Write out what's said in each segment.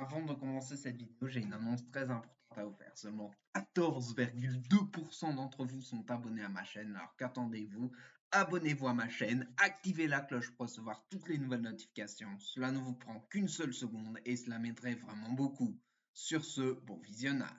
Avant de commencer cette vidéo, j'ai une annonce très importante à vous faire. Seulement 14,2% d'entre vous sont abonnés à ma chaîne. Alors qu'attendez-vous? Abonnez-vous à ma chaîne, activez la cloche pour recevoir toutes les nouvelles notifications. Cela ne vous prend qu'une seule seconde et cela m'aiderait vraiment beaucoup. Sur ce, bon visionnage.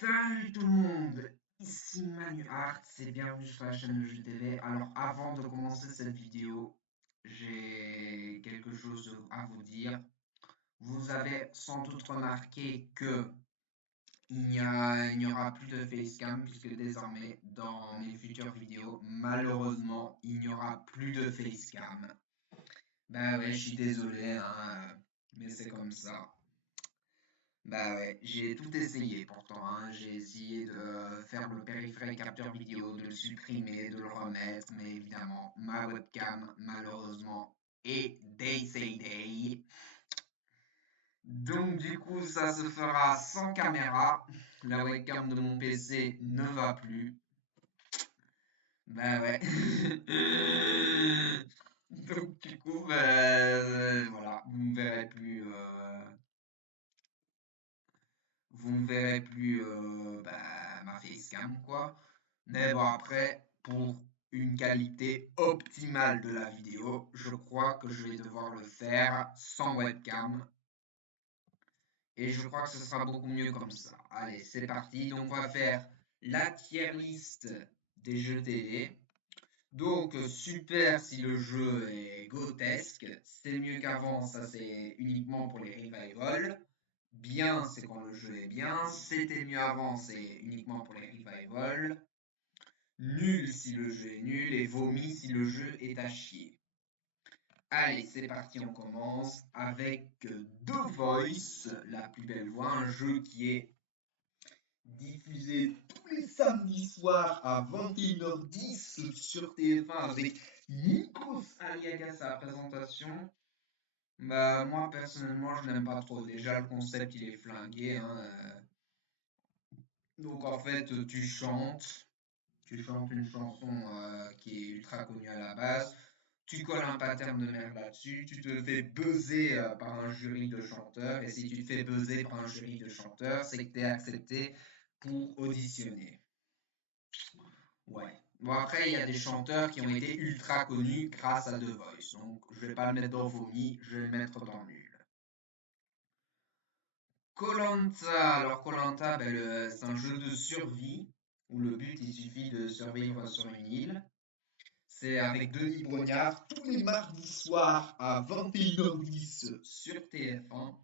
Salut tout le monde, ici Manu Art et bienvenue sur la chaîne de JTV. Alors avant de commencer cette vidéo, j'ai quelque chose à vous dire. Vous avez sans doute remarqué que il n'y aura plus de facecam puisque désormais dans mes futures vidéos, malheureusement, il n'y aura plus de facecam. Bah ouais, je suis désolé, hein, mais c'est comme ça. Bah ouais, j'ai tout essayé pourtant, hein. J'ai essayé de faire le périphérique capteur vidéo, de le supprimer, de le remettre, mais évidemment, ma webcam, malheureusement, est day. Donc du coup, ça se fera sans caméra. La webcam de mon PC ne va plus. Bah ouais. Donc du coup, voilà, vous ne verrez plus ma facecam, quoi. Mais bon, après, pour une qualité optimale de la vidéo, je crois que je vais devoir le faire sans webcam. Et je crois que ce sera beaucoup mieux comme ça. Allez, c'est parti. Donc, on va faire la tier list des jeux télé. Donc, super si le jeu est grotesque. C'est mieux qu'avant, ça c'est uniquement pour les revivals. Bien, c'est quand le jeu est bien. C'était mieux avant, c'est uniquement pour les revivals. Nul si le jeu est nul. Et vomi si le jeu est à chier. Allez, c'est parti, on commence avec The Voice, la plus belle voix, un jeu qui est diffusé tous les samedis soirs à 21h10 sur TF1 avec Nikos Aliagas à la présentation. Bah, moi personnellement, je n'aime pas trop. Déjà, le concept il est flingué, hein. Donc en fait, tu chantes une chanson qui est ultra connue à la base. Tu colles un pattern de merde là-dessus, tu te fais buzzer par un jury de chanteurs, et si tu te fais buzzer par un jury de chanteurs, c'est que tu es accepté pour auditionner. Ouais. Bon, après, il y a des chanteurs qui ont été ultra connus grâce à The Voice, donc je vais pas le mettre dans vomi, je vais le mettre dans nul. Koh-Lanta, alors Koh-Lanta, c'est un jeu de survie, où le but, il suffit de survivre sur une île. C'est avec Denis Brognard tous les mardis soirs à 21h10 sur TF1.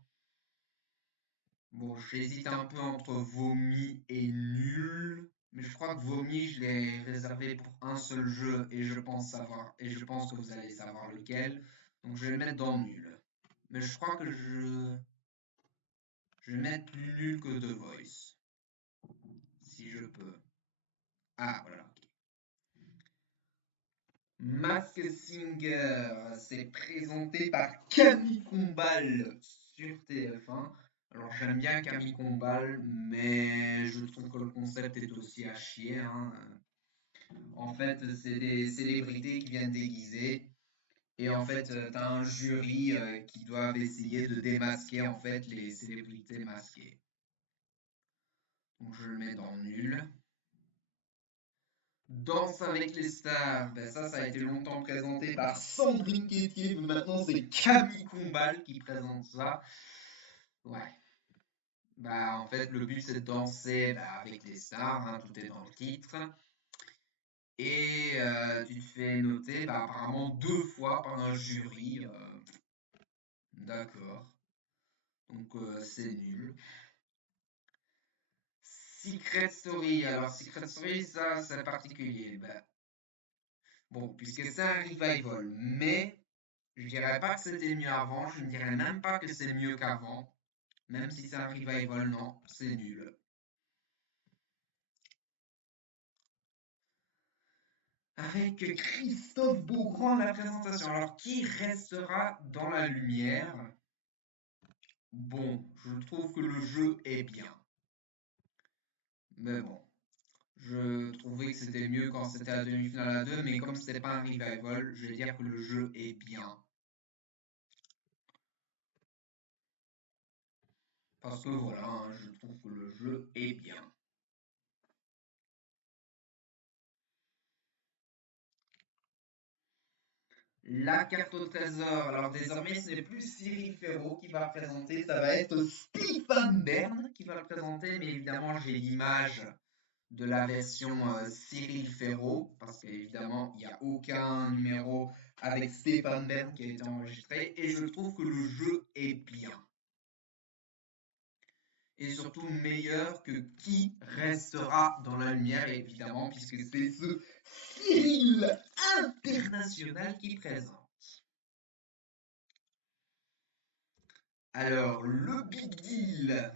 Bon, j'hésite un peu entre Vomi et Nul, mais je crois que Vomi, je l'ai réservé pour un seul jeu et je pense que vous allez savoir lequel. Donc je vais le mettre dans Nul. Mais je crois que je vais mettre plus nul que The Voice, si je peux. Ah, voilà. Mask Singer, c'est présenté par Camille Combal sur TF1. Alors j'aime bien Camille Combal, mais je trouve que le concept est aussi à chier, hein. En fait, c'est des célébrités qui viennent déguiser. Et en fait, t'as un jury qui doivent essayer de démasquer en fait les célébrités masquées. Donc je le mets dans nul. Danse avec les stars, ben ça a été longtemps présenté par Sandrine Quétier, mais maintenant c'est Camille Combal qui présente ça. Ouais. Bah en fait le but c'est de danser avec les stars, hein, tout est dans le titre. Et tu te fais noter apparemment 2 fois par un jury. D'accord. Donc c'est nul. Secret Story. Alors, Secret Story, ça, c'est particulier. Ben, bon, puisque c'est un revival, mais je dirais pas que c'était mieux avant, je ne dirais même pas que c'est mieux qu'avant. Même si c'est un revival, non, c'est nul. Avec Christophe Beaugrand à la présentation. Alors, qui restera dans la lumière? Bon, je trouve que le jeu est bien. Mais bon, je trouvais que c'était mieux quand c'était la demi-finale à 2, mais comme c'était pas un revival, je vais dire que le jeu est bien. Parce que voilà, hein, je trouve que le jeu est bien. La carte au trésor. Alors désormais, ce n'est plus Cyril Ferraud qui va présenter, ça va être Stéphane Bern qui va le présenter, mais évidemment, j'ai l'image de la version Cyril Ferraud, parce qu'évidemment, il n'y a aucun numéro avec Stéphane Bern qui a été enregistré, et je trouve que le jeu est bien. Et surtout meilleur que qui restera dans la lumière, évidemment, puisque c'est ce Cyril international qui présente. Alors, le Big Deal.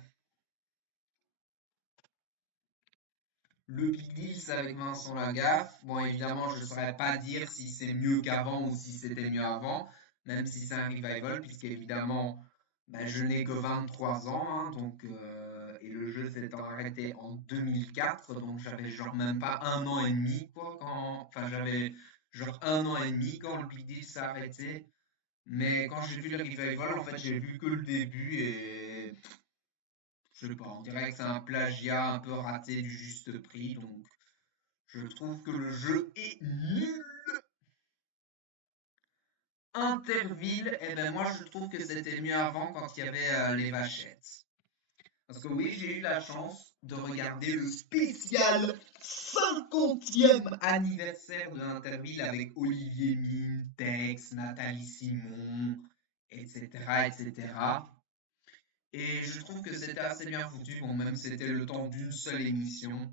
Le Big Deal, c'est avec Vincent Lagaffe. Bon, évidemment, je ne saurais pas dire si c'est mieux qu'avant ou si c'était mieux avant, même si c'est un revival, puisque évidemment, bah, je n'ai que 23 ans, hein, donc, et le jeu s'est arrêté en 2004, donc j'avais genre même pas un an et demi, quoi, enfin, j'avais genre un an et demi quand le Big Deal s'est arrêté. Mais quand j'ai vu le revival, en fait, j'ai vu que le début et je sais pas, on dirait que c'est un plagiat un peu raté du juste prix, donc je trouve que le jeu est nul. Interville, eh ben moi je trouve que c'était mieux avant quand il y avait les vachettes. Parce que oui, j'ai eu la chance de regarder le spécial 50e anniversaire de Interville avec Olivier Mine, Tex, Nathalie Simon, etc., etc. Et je trouve que c'était assez bien foutu, bon, même si c'était le temps d'une seule émission.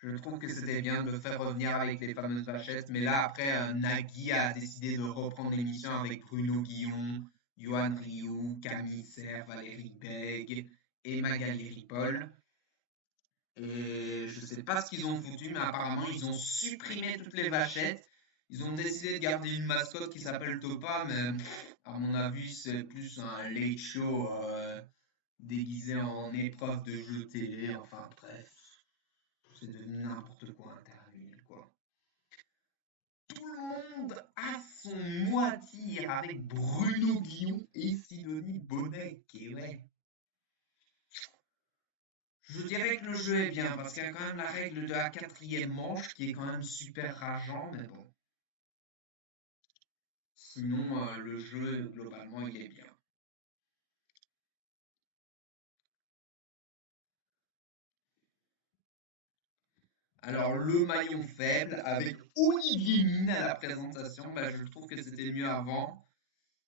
Je trouve que c'était bien de le faire revenir avec les fameuses vachettes, mais là, après, Nagui a décidé de reprendre l'émission avec Bruno Guillon, Johan Rioux, Camille Serre, Valérie Bègue et Magali Ripoll. Et je sais pas ce qu'ils ont foutu, mais apparemment, ils ont supprimé toutes les vachettes. Ils ont décidé de garder une mascotte qui s'appelle Topa, mais à mon avis, c'est plus un late show déguisé en épreuve de jeu télé. Enfin, bref, c'est devenu n'importe quoi, Interville, quoi. Tout le monde a son mot à dire avec Bruno Guillon et Sidonie Bonnec. Et ouais, je dirais que le jeu est bien parce qu'il y a quand même la règle de la quatrième manche qui est quand même super rageant, mais bon. Sinon, le jeu, globalement, il est bien. Alors, le maillon faible, avec Olivier Mine à la présentation, bah, je trouve que c'était mieux avant.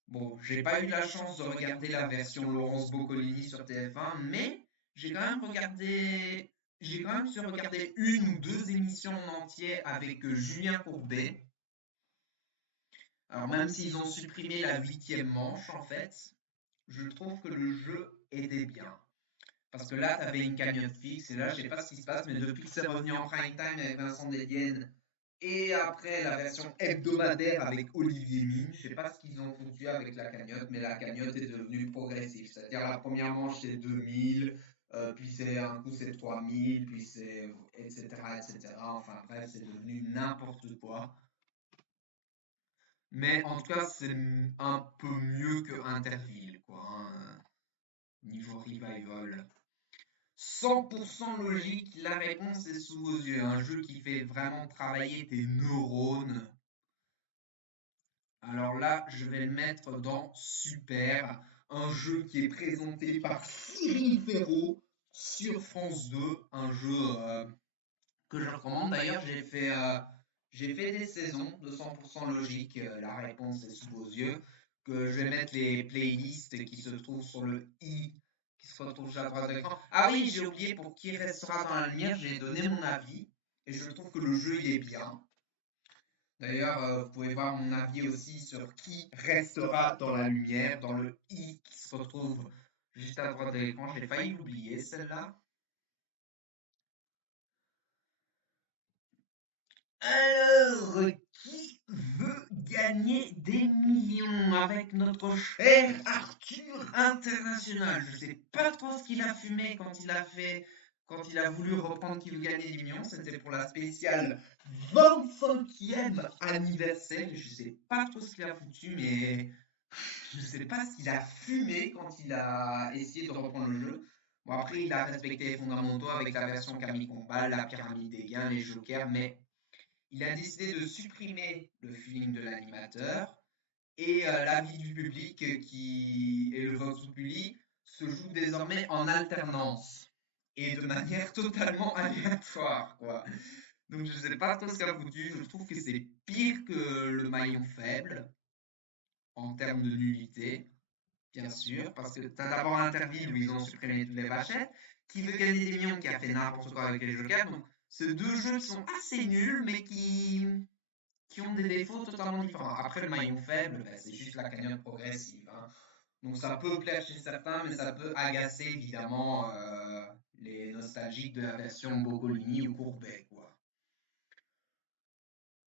Bon, j'ai pas eu la chance de regarder la version Laurence Boccolini sur TF1, mais j'ai quand même regardé, j'ai quand même su regarder une ou deux émissions en entier avec Julien Courbet. Alors même s'ils ont supprimé la huitième manche, en fait, je trouve que le jeu était bien. Parce que là, tu avais une cagnotte fixe, et là, je sais pas ce qui se passe, mais depuis que c'est revenu en prime time avec Vincent Dedienne, et après la version hebdomadaire avec Olivier Mine, je sais pas ce qu'ils ont foutu avec la cagnotte, mais la cagnotte est devenue progressive. C'est-à-dire la première manche c'est 2000, puis c'est un coup c'est 3000, puis c'est etc., etc. Enfin bref, c'est devenu n'importe quoi. Mais en tout cas, c'est un peu mieux que Interville, quoi, hein, niveau revival. 100% logique, la réponse est sous vos yeux. Un jeu qui fait vraiment travailler tes neurones. Alors là, je vais le mettre dans Super, un jeu qui est présenté par Cyril Ferraud sur France 2, un jeu que je recommande. D'ailleurs, j'ai fait des saisons de 100% logique, la réponse est sous vos yeux, que je vais mettre les playlists qui se trouvent sur le i qui se retrouve juste à droite de l'écran. Ah oui, j'ai oublié pour qui restera dans la lumière, j'ai donné mon avis. Et je trouve que le jeu, il est bien. D'ailleurs, vous pouvez voir mon avis aussi sur qui restera dans la lumière, dans le i qui se retrouve juste à droite de l'écran. J'ai failli l'oublier, celle-là. Alors, qui veut gagner des millions avec notre cher Arthur International? Je sais pas trop ce qu'il a fumé quand il a voulu reprendre Qui veut gagner des millions. C'était pour la spéciale 25e anniversaire. Je sais pas trop ce qu'il a foutu, mais je sais pas ce qu'il a fumé quand il a essayé de reprendre le jeu. Bon, après, il a respecté les fondamentaux avec la version Camille Combal, la pyramide des gains, les jokers, mais il a décidé de supprimer le feeling de l'animateur et l'avis du public qui et le vote public se joue désormais en alternance et de manière totalement aléatoire, quoi. Donc je sais pas trop ce qu'a foutu, je trouve que c'est pire que le maillon faible en termes de nullité, bien sûr, parce que t'as d'abord Interville où ils ont supprimé toutes les vachettes, qui veut gagner des millions, qui a fait n'importe quoi avec les jokers, donc c'est deux jeux qui sont assez nuls, mais qui ont des défauts totalement différents. Après, le maillon faible, bah, c'est juste la cagnotte progressive, hein. Donc ça peut plaire chez certains, mais ça peut agacer évidemment les nostalgiques de la version Boccolini ou Courbet, quoi.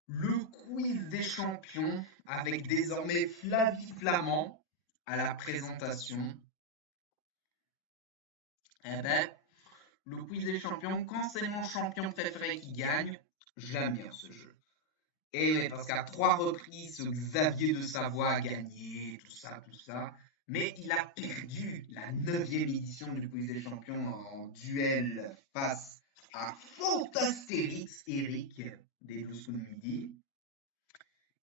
Le quiz des champions, avec désormais Flavie Flamand à la présentation. Eh ben, le quiz des champions, quand c'est mon champion préféré qui gagne, j'aime bien ce jeu. Et oui, parce qu'à 3 reprises, Xavier de Savoie a gagné, tout ça. Mais il a perdu la 9e édition du Quiz des Champions en duel face à Fanastérix Eric des Blues Midi.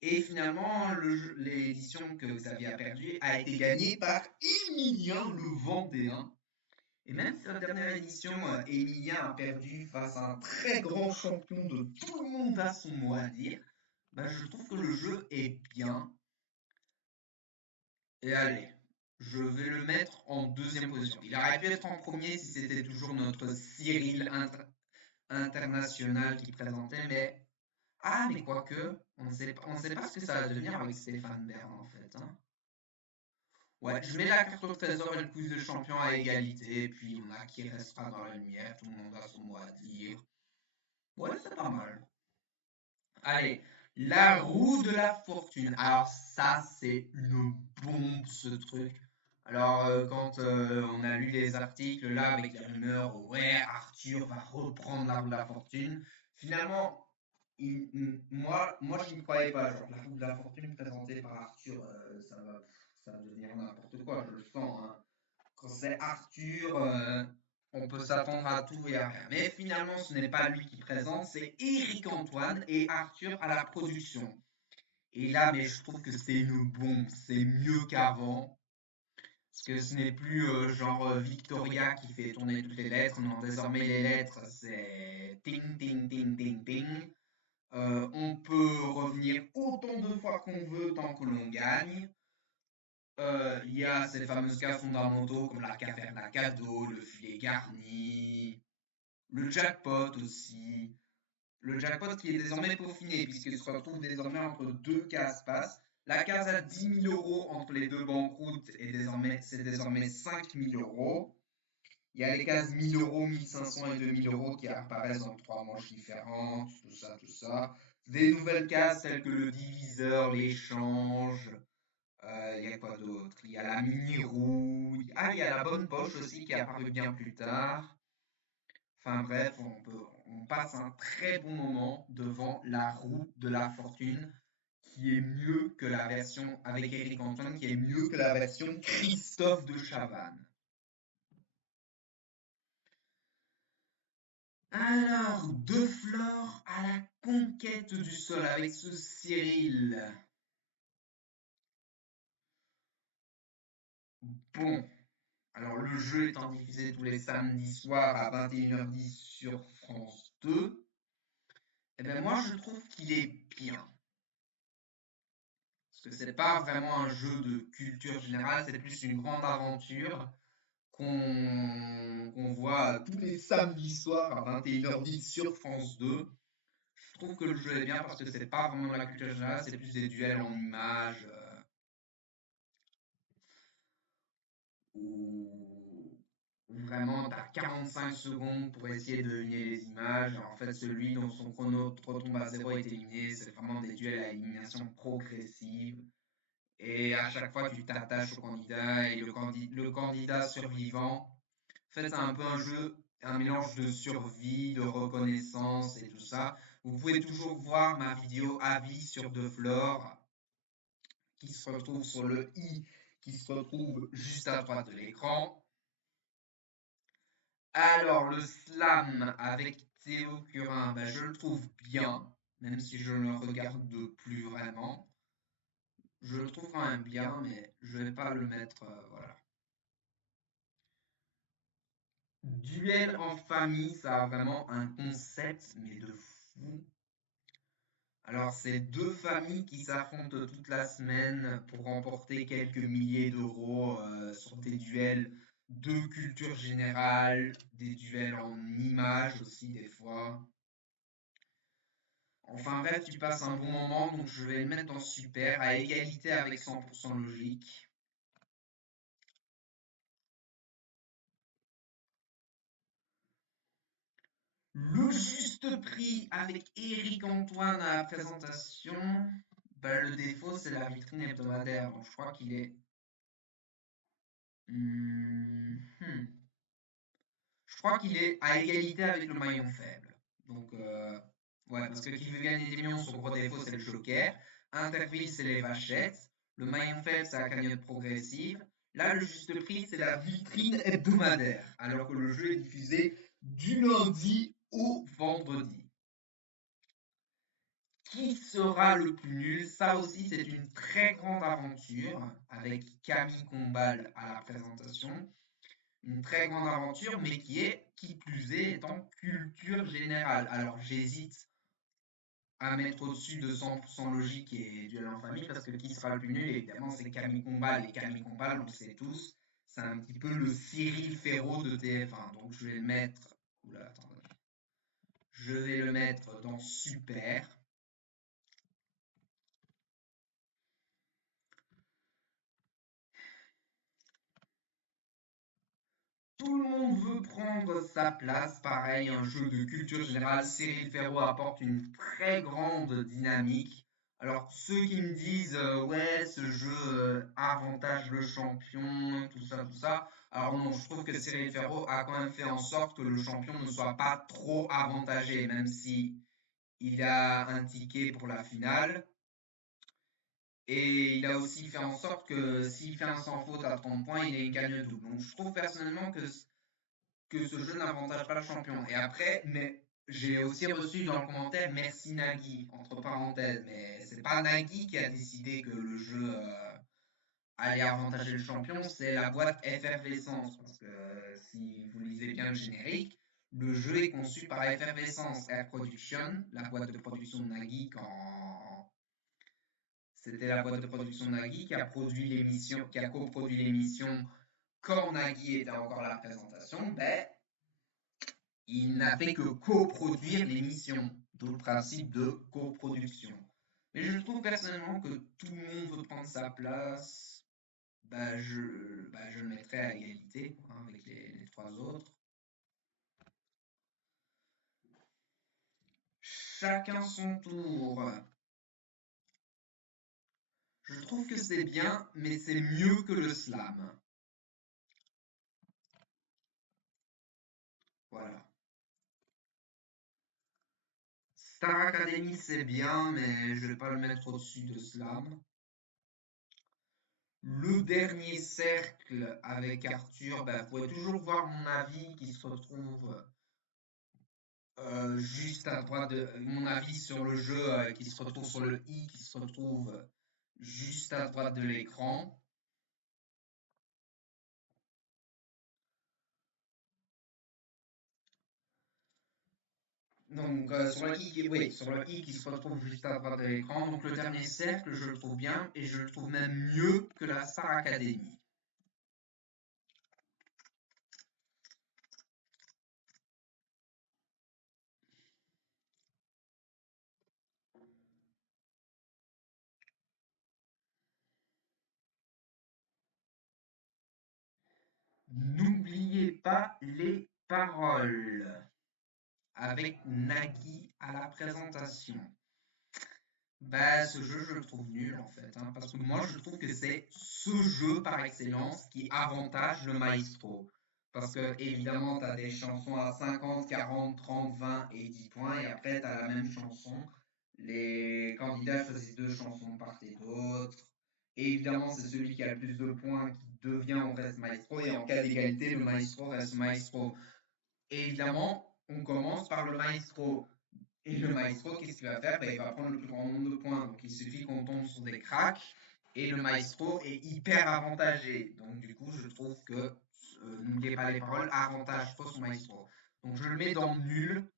Et finalement, l'édition que Xavier a perdue a été gagnée par Emilien le Vendéen. Et même si la dernière édition, Emilien a perdu face à un très grand champion de tout le monde a son mot à dire, bah, je trouve que le jeu est bien. Et allez, je vais le mettre en 2e position. Il aurait pu être en premier si c'était toujours notre Cyril international qui présentait, mais... Ah, mais quoique, on sait pas ce que ça va devenir avec Stéphane Bern, en fait, hein. Ouais, je mets la carte au trésor et le quiz de champion à égalité, puis on a qui restera dans la lumière, tout le monde a son mot à dire. Ouais, c'est pas mal. Allez, la roue de la fortune. Alors ça, c'est une bombe, ce truc. Alors, quand on a lu les articles là avec les rumeurs, ouais, Arthur va reprendre la roue de la fortune. Finalement, moi, je n'y croyais pas. Genre, la roue de la fortune présentée par Arthur, ça va devenir n'importe quoi, je le sens, hein. Quand c'est Arthur, on peut s'attendre à tout et à rien. Mais finalement, ce n'est pas lui qui présente, c'est Éric Antoine et Arthur à la production. Et là, mais je trouve que c'est une bombe, c'est mieux qu'avant. Parce que ce n'est plus genre Victoria qui fait tourner toutes les lettres. Non, désormais les lettres, c'est ting, ting, ting, ting, ting. On peut revenir autant de fois qu'on veut tant que l'on gagne. Il y a ces fameuses cas fondamentaux comme la caverne à cadeau, le filet garni, le jackpot aussi. Le jackpot qui est désormais peaufiné puisqu'il se retrouve désormais entre deux cases passes. La case à 10 000 euros entre les deux banqueroutes c'est désormais 5 000 euros. Il y a les cases 1000 euros, 1500 et 2000 euros qui apparaissent dans 3 manches différentes, tout ça, tout ça. Des nouvelles cases telles que le diviseur, l'échange, il y a quoi d'autre? Il y a la mini-roue. Ah, il y a la bonne poche aussi qui est apparue bien plus tard. Enfin bref, on passe un très bon moment devant la roue de la fortune qui est mieux que la version avec Eric Antoine, qui est mieux que la version Christophe de Chavannes. Alors, De Flore à la conquête du sol avec ce Cyril. Bon, alors le jeu étant diffusé tous les samedis soirs à 21h10 sur France 2, eh ben moi je trouve qu'il est bien. Parce que c'est pas vraiment un jeu de culture générale, c'est plus une grande aventure qu'on voit tous les samedis soirs à 21h10 sur France 2. Je trouve que le jeu est bien parce que c'est pas vraiment de la culture générale, c'est plus des duels en images où, où vraiment tu as 45 secondes pour essayer de deviner les images. En fait, celui dont son chrono retombe à zéro est éliminé. C'est vraiment des duels à élimination progressive. Et à chaque fois, tu t'attaches au candidat et le candidat survivant. En fait, c'est un peu un jeu, un mélange de survie, de reconnaissance et tout ça. Vous pouvez toujours voir ma vidéo avis sur De Flore qui se retrouve sur le i, qui se retrouve juste à droite de l'écran. Alors, le slam avec Théo Curin, ben, je le trouve bien, même si je ne le regarde plus vraiment. Je le trouve quand même bien, mais je vais pas le mettre, voilà. Duel en famille, ça a vraiment un concept, mais de fou. Alors, c'est deux familles qui s'affrontent toute la semaine pour remporter quelques milliers d'euros sur des duels de culture générale, des duels en images aussi des fois. Enfin bref, tu passes un bon moment, donc je vais le mettre dans super, à égalité avec 100% logique. Le juste prix avec Eric Antoine à la présentation. Bah, le défaut, c'est la vitrine hebdomadaire, donc je crois qu'il est. Hmm, hmm. Je crois qu'il est à égalité avec le maillon faible. Donc, ouais, parce que qui veut gagner des millions, son gros défaut, c'est le joker. Interville, c'est les vachettes. Le maillon faible, c'est la cagnotte progressive. Là, le juste prix, c'est la vitrine hebdomadaire, alors que le jeu est diffusé du lundi au vendredi. Qui sera le plus nul? Ça aussi, c'est une très grande aventure avec Camille Combal à la présentation. Une très grande aventure, mais qui plus est, en culture générale. Alors, j'hésite à mettre au-dessus de 100% logique et duel en famille, parce que qui sera le plus nul? Évidemment, c'est Camille Combal. Et Camille Combal, on le sait tous, c'est un petit peu le Cyril Ferraud de TF1. Donc, je vais le mettre. Oula, attendez. Je vais le mettre dans super. Tout le monde veut prendre sa place. Pareil, un jeu de culture générale. Cyril Ferraud apporte une très grande dynamique. Alors, ceux qui me disent, ouais, ce jeu avantage le champion, tout ça. Alors non, je trouve que Cyril Ferraud a quand même fait en sorte que le champion ne soit pas trop avantagé, même si il a un ticket pour la finale. Et il a aussi fait en sorte que s'il fait un sans faute à 30 points, il ait une gagne double. Donc je trouve personnellement que ce jeu n'avantage pas le champion. Et après, mais j'ai aussi reçu dans le commentaire merci Nagui, entre parenthèses, mais c'est pas Nagui qui a décidé que le jeu allait avantager le champion, c'est la boîte Effervescence. Parce que si vous lisez bien le générique, le jeu est conçu par Effervescence Air Production, la boîte de production de Nagui quand. C'était la boîte de production de Nagui qui a produit l'émission, qui a coproduit l'émission quand Nagui était encore à la présentation. Ben, il n'a fait que coproduire l'émission, d'où le principe de coproduction. Mais je trouve personnellement que tout le monde veut prendre sa place. Je le mettrais à égalité quoi, avec les trois autres. Chacun son tour. Je trouve que c'est bien, mais c'est mieux que le slam. Voilà. Star Academy, c'est bien, mais je vais pas le mettre au-dessus de slam. Le dernier cercle avec Arthur, vous pouvez toujours voir mon avis qui se retrouve juste à droite de mon avis sur le jeu qui se retrouve sur le i qui se retrouve juste à droite de l'écran. Donc sur le i, oui, sur le i qui se retrouve juste à droite de l'écran. Donc le dernier cercle, je le trouve bien et je le trouve même mieux que la Star Academy. N'oubliez pas les paroles avec Nagui à la présentation. Bah, ce jeu, je le trouve nul en fait, hein, parce que moi, je trouve que c'est ce jeu par excellence qui avantage le maestro. Parce que, évidemment, tu as des chansons à 50, 40, 30, 20 et 10 points, et après, tu as la même chanson. Les candidats choisissent deux chansons de part et d'autre. Et évidemment, c'est celui qui a le plus de points qui devient en reste maestro, et en cas d'égalité, le maestro reste maestro. Et évidemment, on commence par le maestro. Et le maestro, qu'est-ce qu'il va faire? Ben, il va prendre le plus grand nombre de points. Donc il suffit qu'on tombe sur des cracks. Et le maestro est hyper avantagé. Donc du coup, je trouve que, n'oubliez pas les paroles, avantage trop son maestro. Donc je le mets dans nul,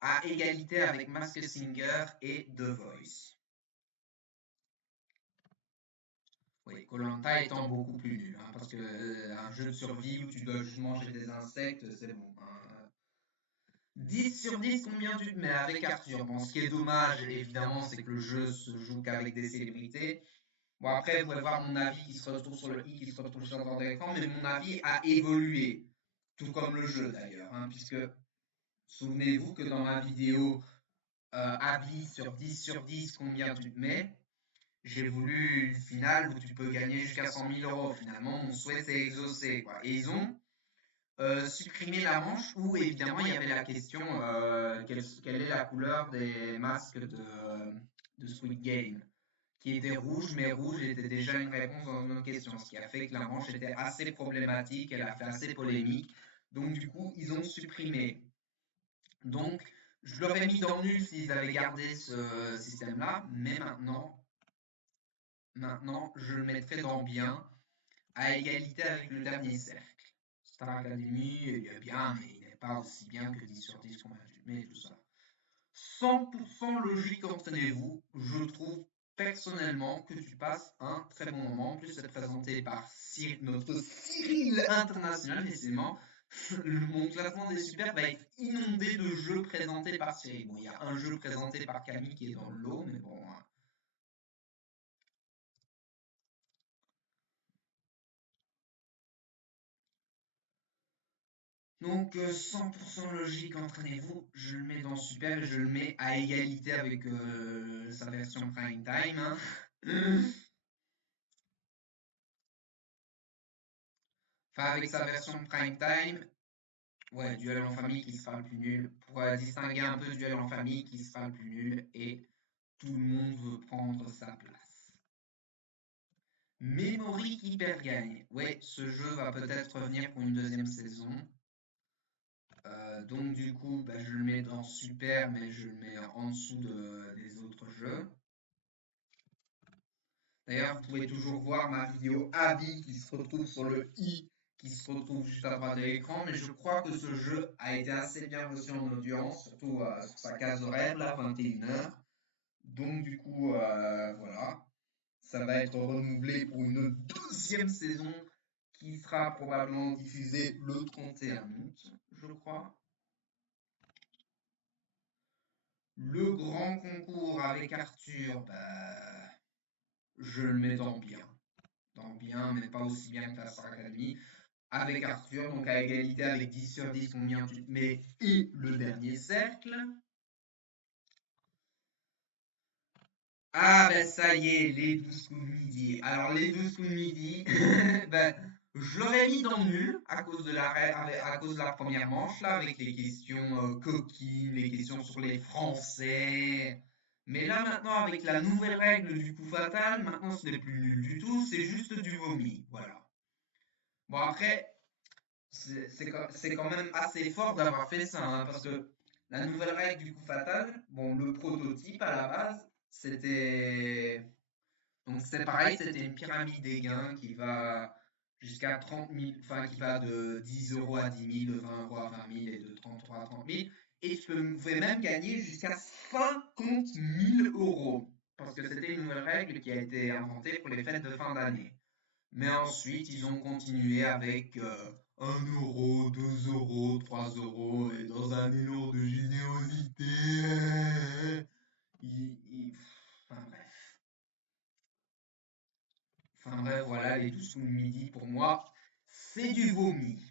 à égalité avec Mask Singer et The Voice. Oui, koh étant beaucoup plus nul. Hein, parce que un jeu de survie où tu dois juste manger des insectes, c'est bon. Hein. 10 sur 10, combien tu te mets avec Arthur? Bon, ce qui est dommage, évidemment, c'est que le jeu se joue qu'avec des célébrités. Bon, après, vous pouvez voir mon avis qui se retrouve sur le i, qui se retrouve sur le temps d'écran, mais mon avis a évolué. Tout comme le jeu d'ailleurs, hein, puisque souvenez-vous que dans ma vidéo avis sur 10 sur 10, combien tu te mets, j'ai voulu une finale où tu peux gagner jusqu'à 100 000 euros. Finalement, mon souhait s'est exaucé. Quoi. Et ils ont supprimer la manche où évidemment il y avait la question quelle est la couleur des masques de Squid Game qui était rouge, mais rouge était déjà une réponse dans une autre question, ce qui a fait que la manche était assez problématique, elle a fait assez polémique, donc du coup ils ont supprimé. Donc je l'aurais mis dans nul s'ils avaient gardé ce système-là, mais maintenant je le mettrai dans bien, à égalité avec le dernier cercle. Star Academy, il est bien, mais il n'est pas aussi bien que 10 sur 10 qu'on a mais tout ça. 100% logique, entraînez-vous. Je trouve personnellement que tu passes un très bon moment. En plus, c'est présenté par notre Cyril International, décidément. Mon classement des super va être inondé de jeux présentés par Cyril. Bon, il y a un jeu présenté par Camille qui est dans le lot, mais bon. Hein. Donc 100% logique, entraînez-vous, je le mets dans super et je le mets à égalité avec sa version prime time. Hein. Enfin, avec sa version prime time, ouais, duel en famille qui sera le plus nul, pour distinguer un peu duel en famille qui sera le plus nul et tout le monde veut prendre sa place. Memory qui perd gagne. Ouais, ce jeu va peut-être revenir pour une deuxième saison. Donc du coup, bah, je le mets dans super, mais je le mets en dessous des autres jeux. D'ailleurs, vous pouvez toujours voir ma vidéo avis qui se retrouve sur le i, qui se retrouve juste à droite de l'écran, mais je crois que ce jeu a été assez bien reçu en audience, surtout sur sa case horaire, là, 21h. Donc du coup, voilà, ça va être renouvelé pour une deuxième saison qui sera probablement diffusée le 31 août, je crois. Le grand concours avec Arthur, bah, je le mets dans bien. Dans bien, mais pas aussi bien que la Star Academy. Avec Arthur, donc à égalité avec 10 sur 10, combien tu te mets, et le dernier cercle. Ah ben ça y est, les 12 coups de midi. Alors les 12 coups de midi, ben, je l'aurais mis dans nul à cause de à cause de la première manche là, avec les questions coquines, les questions sur les Français. Mais là maintenant avec la nouvelle règle du coup fatal, maintenant ce n'est plus nul du tout, c'est juste du vomi. Voilà. Bon après, c'est quand même assez fort d'avoir fait ça, hein, parce que la nouvelle règle du coup fatal, bon, le prototype à la base, c'était. Donc c'était pareil, c'était une pyramide des gains qui va jusqu'à 30 000, enfin qui va de 10 euros à 10 000, de 20 euros à 20 000 et de 33 à 30 000. Et tu pouvais même gagner jusqu'à 50 000 euros. Parce que c'était une nouvelle règle qui a été inventée pour les fêtes de fin d'année. Mais ensuite, ils ont continué avec 1 euro, 2 euros, 3 euros, et dans un élan de générosité, enfin bref. Enfin bref, voilà, les 12 coups de midi, pour moi, c'est du vomi.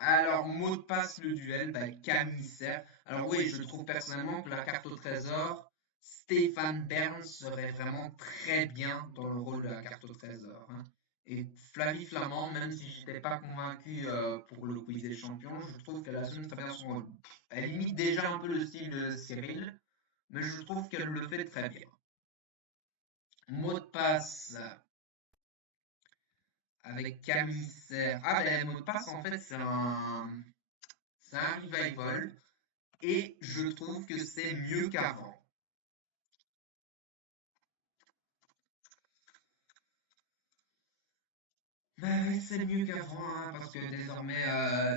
Alors, mot de passe, le duel, bah, Camille Serre. Alors oui, je trouve personnellement que la carte au trésor, Stéphane Bern serait vraiment très bien dans le rôle de la carte au trésor, hein. Et Flavie Flamand, même si j'étais pas convaincu pour le quiz des champions, je trouve qu'elle assume très bien son rôle. Elle imite déjà un peu le style de Cyril, mais je trouve qu'elle le fait très bien. Mot de passe avec Camille Serre. Ah ben, mot de passe, en fait, c'est un revival. Et je trouve que c'est mieux qu'avant. Ben oui, c'est mieux qu'avant, hein, parce que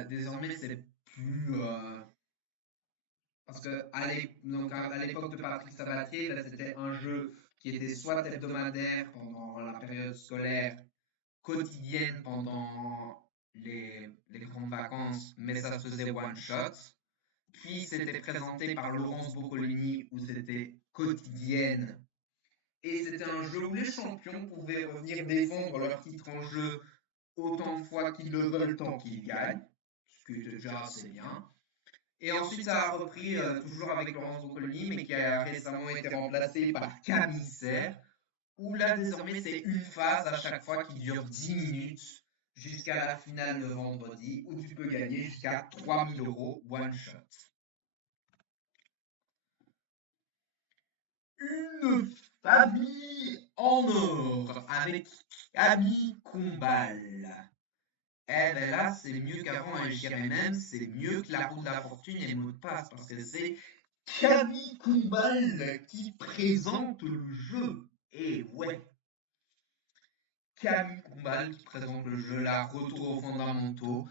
désormais c'est plus. Parce que donc à l'époque de Patrick Sabatier, là, c'était un jeu qui était soit hebdomadaire pendant la période scolaire, quotidienne pendant les grandes vacances, mais ça se faisait one shot. Puis c'était présenté par Laurence Boccolini où c'était quotidienne. Et c'était un jeu où les champions pouvaient revenir défendre leur titre en jeu autant de fois qu'ils le veulent tant qu'ils gagnent, ce qui était déjà assez bien. Et ensuite ça a repris toujours avec Laurence Boccolini, mais qui a récemment été remplacé par Camille Serre, où là désormais c'est une phase à chaque fois qui dure 10 minutes jusqu'à la finale le vendredi, où tu peux gagner jusqu'à 3 000 € one shot. Une famille en or avec Camille Combal. Eh ben là, c'est mieux qu'avant, et je dirais même, c'est mieux que la roue de la fortune et mot de passe, parce que c'est Camille Combal qui présente le jeu. Et ouais, Camille Combal qui présente le jeu, là, retour aux fondamentaux,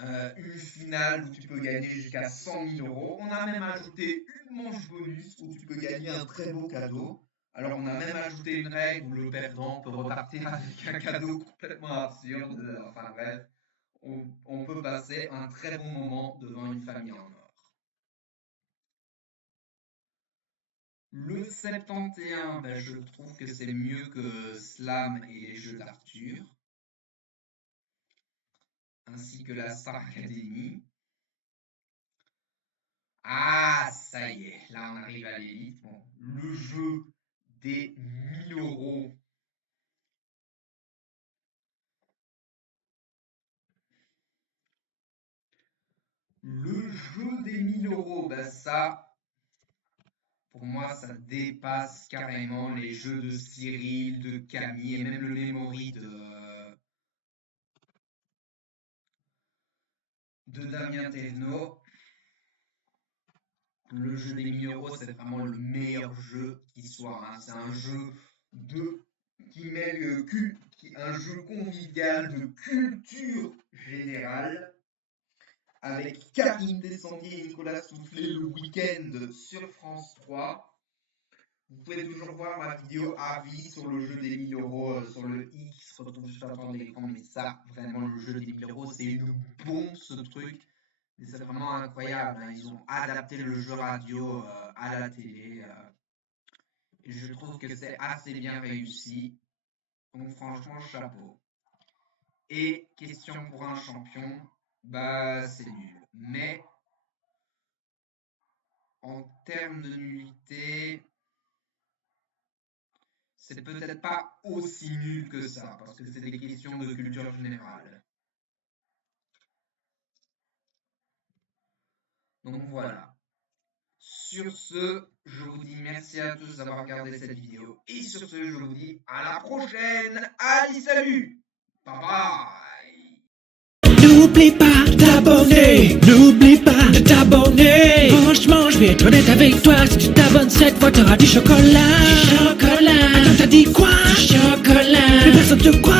une finale où tu peux gagner jusqu'à 100 000 €. On a même ajouté une manche bonus où tu peux gagner un très beau cadeau. Alors on a même ajouté une règle où le perdant peut repartir avec un cadeau complètement absurde. Enfin bref, on peut passer un très bon moment devant une famille en or. Le 71, ben, je trouve que c'est mieux que Slam et les jeux d'Arthur, ainsi que la Star Academy. Ah, ça y est, là on arrive à l'élite. Bon, le jeu des 1 000 €. Le jeu des 1 000 €, ben ça, pour moi, ça dépasse carrément les jeux de Cyril, de Camille et même le memory de Damien Thévenot. Le jeu des 1 000 €, c'est vraiment le meilleur jeu qui soit, hein. C'est un jeu qui mêle un jeu convivial de culture générale avec Karine Descendier et Nicolas Soufflet le week-end sur France 3. Vous pouvez toujours voir ma vidéo avis sur le jeu des 1 000 € sur le i qui se retrouve juste à fond de l'écran. Mais ça, vraiment, le jeu des 1 000 €, c'est une bombe ce truc. Mais c'est vraiment incroyable, hein. Ils ont adapté le jeu radio à la télé. Et je trouve que c'est assez bien réussi. Donc franchement, chapeau. Et question pour un champion, bah c'est nul. Mais en termes de nullité, c'est peut-être pas aussi nul que ça, parce que c'est des questions de culture générale. Donc voilà. Sur ce, je vous dis merci à tous d'avoir regardé cette vidéo. Et sur ce, je vous dis à la prochaine. Allez, salut! Bye bye! N'oublie pas d'abonner, n'oublie pas de t'abonner. Franchement, je vais être honnête avec toi, si tu t'abonnes cette fois, t'auras du chocolat. Du chocolat. Attends, t'as dit quoi? Du chocolat. Mais personne te croit.